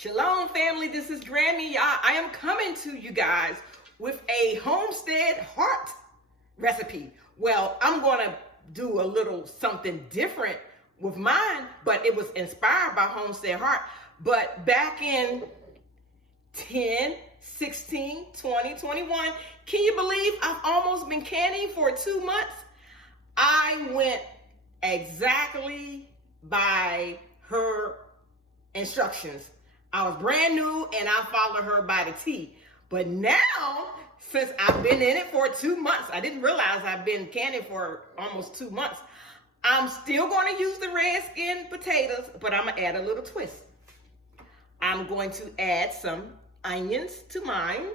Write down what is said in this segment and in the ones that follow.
Shalom family, this is Grammy Yah. I am coming to you guys with a homestead heart recipe. Well, I'm gonna do a little something different with mine, but it was inspired by homestead heart. But back in 10, 16, 20, 21, can you believe I've almost been canning for 2 months? I went exactly by her instructions. I was brand new and I followed her by the T. But now, since I've been in it for 2 months, I didn't realize I've been canning for almost 2 months. I'm still going to use the Redskin potatoes, but I'm going to add a little twist. I'm going to add some onions to mine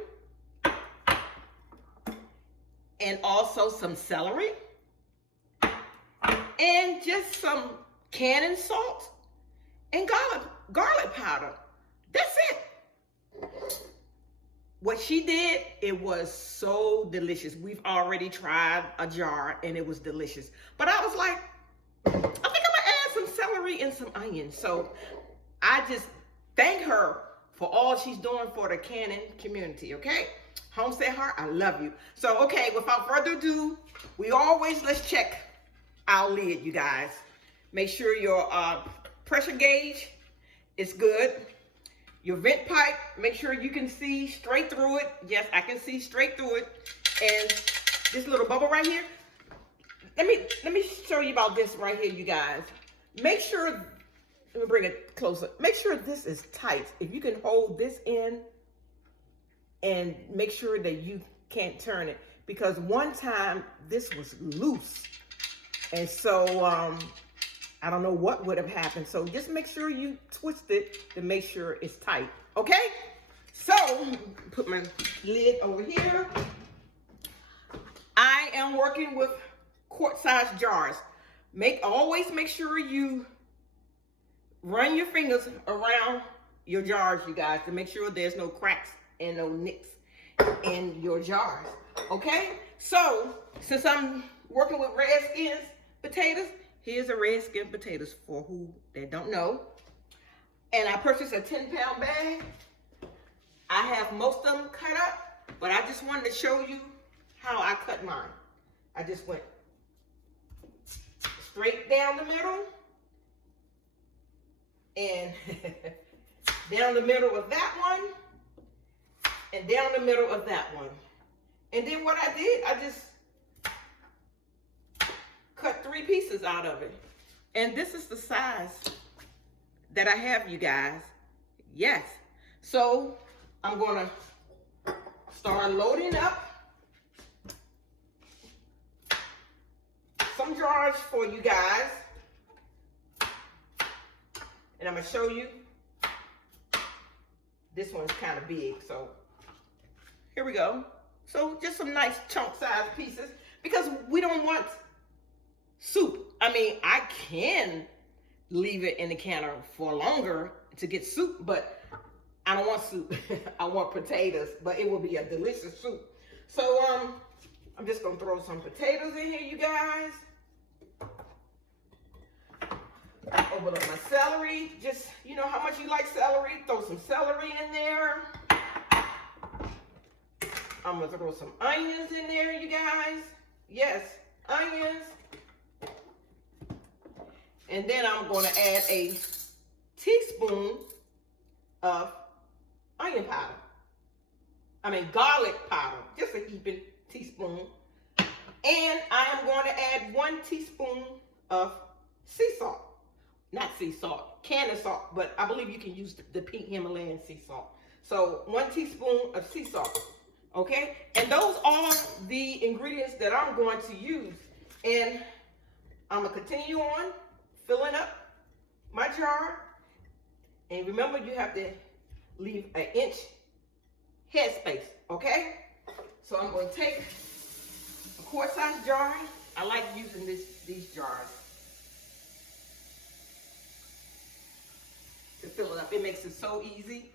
and also some celery and just some canning salt and garlic powder. That's it. What she did, it was so delicious. We've already tried a jar and it was delicious. But I was like, I think I'm gonna add some celery and some onions. So I just thank her for all she's doing for the canning community, okay? Homestead Heart, I love you. So, okay, without further ado, let's check our lid, you guys. Make sure your pressure gauge is good. Your vent pipe, make sure you can see straight through it. Yes, I can see straight through it. And this little bubble right here, let me show you about this right here, you guys. Make sure, let me bring it closer. Make sure this is tight. If you can hold this in and make sure that you can't turn it, because one time this was loose. And so, I don't know what would have happened. So just make sure you twist it to make sure it's tight, okay? So, put my lid over here. I am working with quart-sized jars. Always make sure you run your fingers around your jars, you guys, to make sure there's no cracks and no nicks in your jars, okay? So, since I'm working with Redskin potatoes, here's a Redskin potatoes for who that don't know. And I purchased a 10-pound bag. I have most of them cut up, but I just wanted to show you how I cut mine. I just went straight down the middle and down the middle of that one and down the middle of that one. And then what I did, I just cut 3 pieces out of it. And this is the size that I have, you guys. Yes. So I'm gonna start loading up some jars for you guys. And I'm gonna show you. This one's kind of big, so here we go. So just some nice chunk size pieces, because we don't want soup. I mean, I can leave it in the counter for longer to get soup, but I don't want soup. I want potatoes, but it will be a delicious soup. So I'm just gonna throw some potatoes in here, you guys. Open up my celery. Just, you know how much you like celery. Throw some celery in there. I'm gonna throw some onions in there, you guys. Yes, onions. And then I'm going to add a teaspoon of onion powder. I mean garlic powder, just a heaping teaspoon. And I am going to add 1 teaspoon of sea salt. Not sea salt, canning salt, but I believe you can use the pink Himalayan sea salt. So 1 teaspoon of sea salt, okay? And those are the ingredients that I'm going to use. And I'm going to continue on filling up my jar. And remember, you have to leave an inch headspace, okay? So I'm going to take a quart-sized jar. I like using these jars to fill it up. It makes it so easy.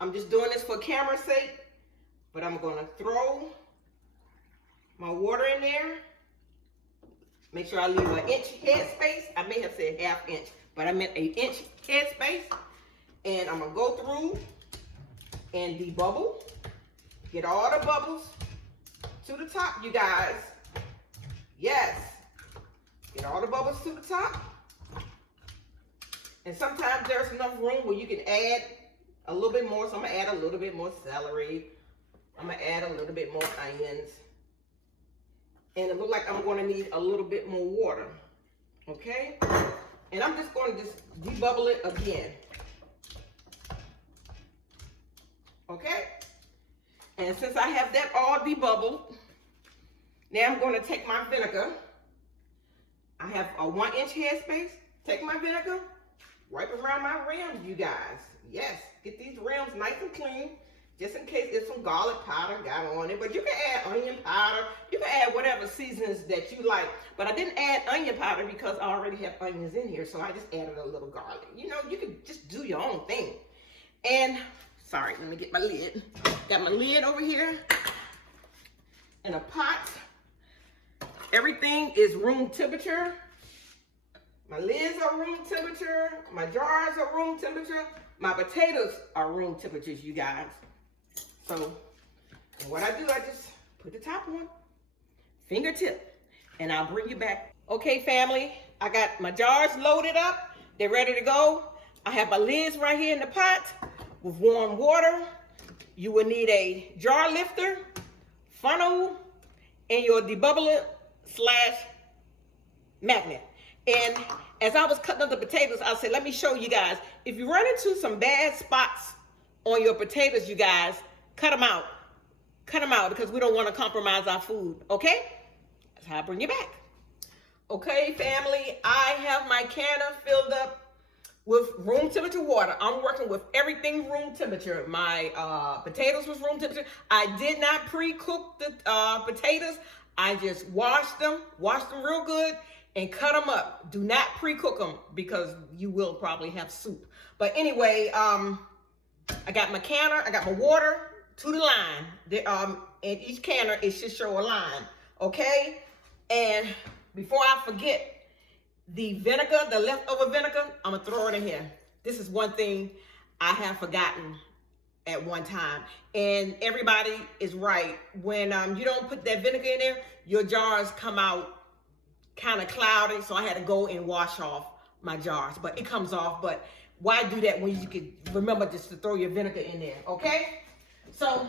I'm just doing this for camera's sake, but I'm going to throw my water in there. Make sure I leave an inch headspace. I may have said ½ inch, but I meant an inch headspace. And I'm gonna go through and debubble. Get all the bubbles to the top, you guys. Yes. Get all the bubbles to the top. And sometimes there's enough room where you can add a little bit more. So I'm gonna add a little bit more celery. I'm gonna add a little bit more onions. And it looks like I'm gonna need a little bit more water. Okay? And I'm just gonna debubble it again. Okay? And since I have that all debubbled, now I'm gonna take my vinegar. I have a 1-inch headspace. Take my vinegar, wipe around my rims, you guys. Yes, get these rims nice and clean, just in case there's some garlic powder got on it. But you can add onion powder. You can add whatever seasonings that you like. But I didn't add onion powder because I already have onions in here, so I just added a little garlic. You know, you can just do your own thing. And, sorry, let me get my lid. Got my lid over here and a pot. Everything is room temperature. My lids are room temperature. My jars are room temperature. My potatoes are room temperatures, you guys. So what I do, I just put the top on, fingertip, and I'll bring you back. Okay, family, I got my jars loaded up. They're ready to go. I have my lids right here in the pot with warm water. You will need a jar lifter, funnel, and your debubbler / magnet. And as I was cutting up the potatoes, I said, let me show you guys. If you run into some bad spots on your potatoes, you guys, cut them out. Cut them out because we don't want to compromise our food, okay? That's how I bring you back. Okay, family, I have my canner filled up with room temperature water. I'm working with everything room temperature. My potatoes was room temperature. I did not pre-cook the potatoes. I just washed them real good, and cut them up. Do not pre-cook them because you will probably have soup. But anyway, I got my canner, I got my water to the line. In each canner, it should show a line, okay? And before I forget, the vinegar, the leftover vinegar, I'm gonna throw it in here. This is one thing I have forgotten at one time. And everybody is right. When you don't put that vinegar in there, your jars come out kind of cloudy, so I had to go and wash off my jars. But it comes off, but why do that when you could remember just to throw your vinegar in there, okay? So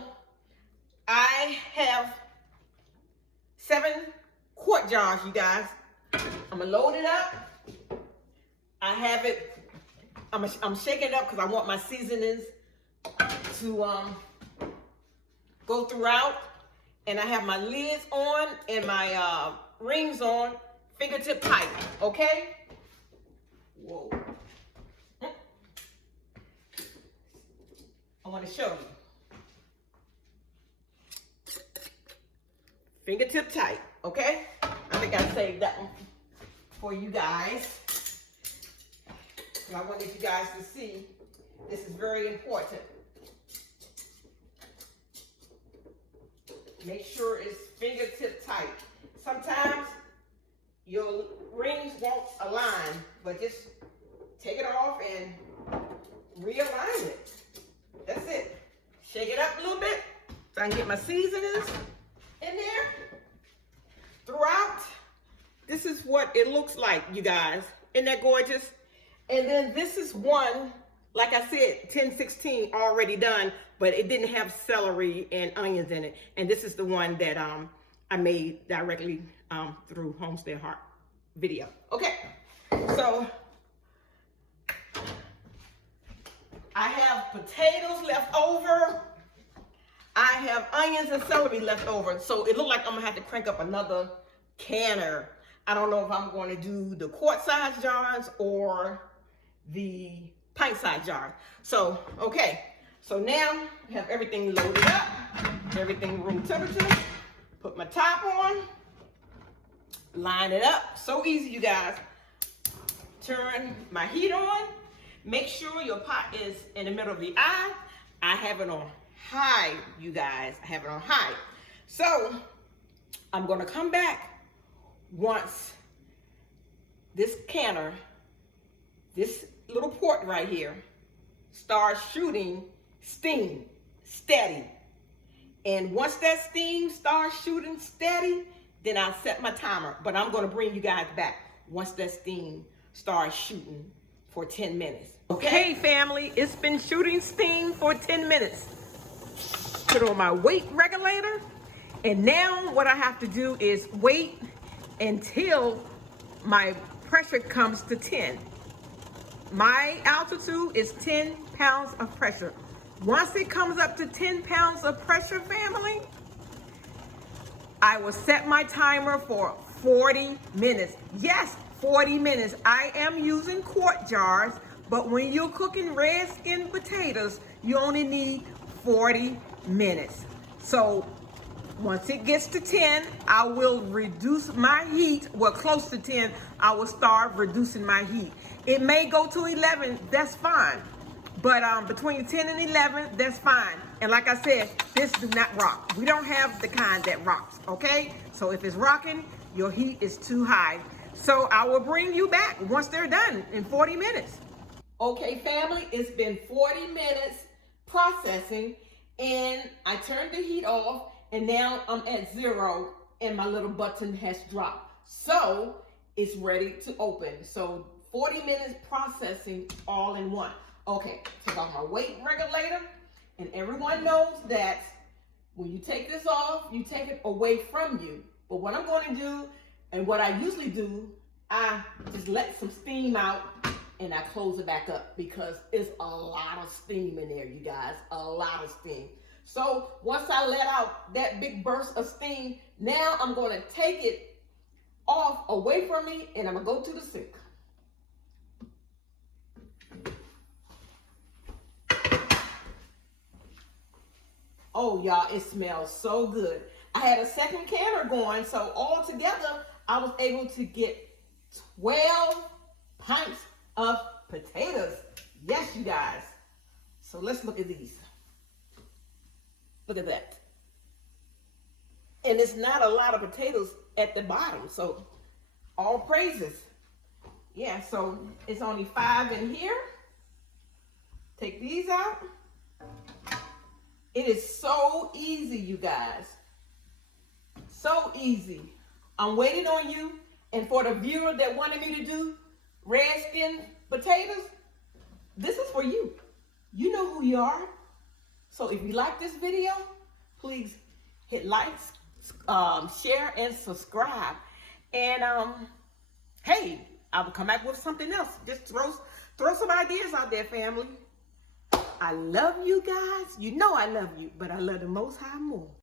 I have 7 quart jars, you guys. I'm gonna load it up. I have it, I'm shaking it up because I want my seasonings to go throughout. And I have my lids on and my rings on, fingertip tight, okay? Whoa. I want to show you. Fingertip tight, okay? I think I saved that one for you guys. And I wanted you guys to see this is very important. Make sure it's fingertip tight. Sometimes your rings won't align, but just take it off and realign it. That's it. Shake it up a little bit so I can get my seasonings in there. Throughout, this is what it looks like, you guys. Isn't that gorgeous? And then this is one, like I said, 1016 already done, but it didn't have celery and onions in it. And this is the one that I made directly through Homestead Heart video. Okay, so I have potatoes left over. I have onions and celery left over. So it looked like I'm gonna have to crank up another canner. I don't know if I'm going to do the quart size jars or the pint size jars. So, okay. So now I have everything loaded up, everything room temperature. Put my top on, line it up. So easy, you guys. Turn my heat on. Make sure your pot is in the middle of the eye. I have it on high, you guys. I have it on high. So I'm gonna come back once this canner, this little port right here, starts shooting steam steady. And once that steam starts shooting steady, then I'll set my timer. But I'm going to bring you guys back once that steam starts shooting for 10 minutes. Okay, family, it's been shooting steam for 10 minutes. Put on my weight regulator. And now what I have to do is wait until my pressure comes to 10. My altitude is 10 pounds of pressure. Once it comes up to 10 pounds of pressure, family, I will set my timer for 40 minutes. Yes, 40 minutes. I am using quart jars, but when you're cooking Redskin potatoes, you only need 40 minutes. So once it gets to 10, I will reduce my heat. Well, close to 10, I will start reducing my heat. It may go to 11, that's fine. But between 10 and 11, that's fine. And like I said, this do not rock. We don't have the kind that rocks, okay? So if it's rocking, your heat is too high. So I will bring you back once they're done in 40 minutes. Okay, family, it's been 40 minutes processing, and I turned the heat off, and now I'm at 0, and my little button has dropped. So it's ready to open. So 40 minutes processing all in one. Okay, take off my weight regulator, and everyone knows that when you take this off, you take it away from you. But what I'm going to do, and what I usually do, I just let some steam out and I close it back up because it's a lot of steam in there, you guys, a lot of steam. So once I let out that big burst of steam, now I'm going to take it off away from me, and I'm going to go to the sink. Oh, y'all, it smells so good. I had a second canner going, so all together, I was able to get 12 pints of potatoes. Yes, you guys. So let's look at these. Look at that. And it's not a lot of potatoes at the bottom, so all praises. Yeah, so it's only 5 in here. Take these out. It is so easy, you guys. So easy. I'm waiting on you. And for the viewer that wanted me to do Redskin potatoes, this is for you. You know who you are. So if you like this video, please hit like, share, and subscribe. And hey, I will come back with something else. Just throw some ideas out there, family. I love you guys. You know I love you, but I love the Most High more.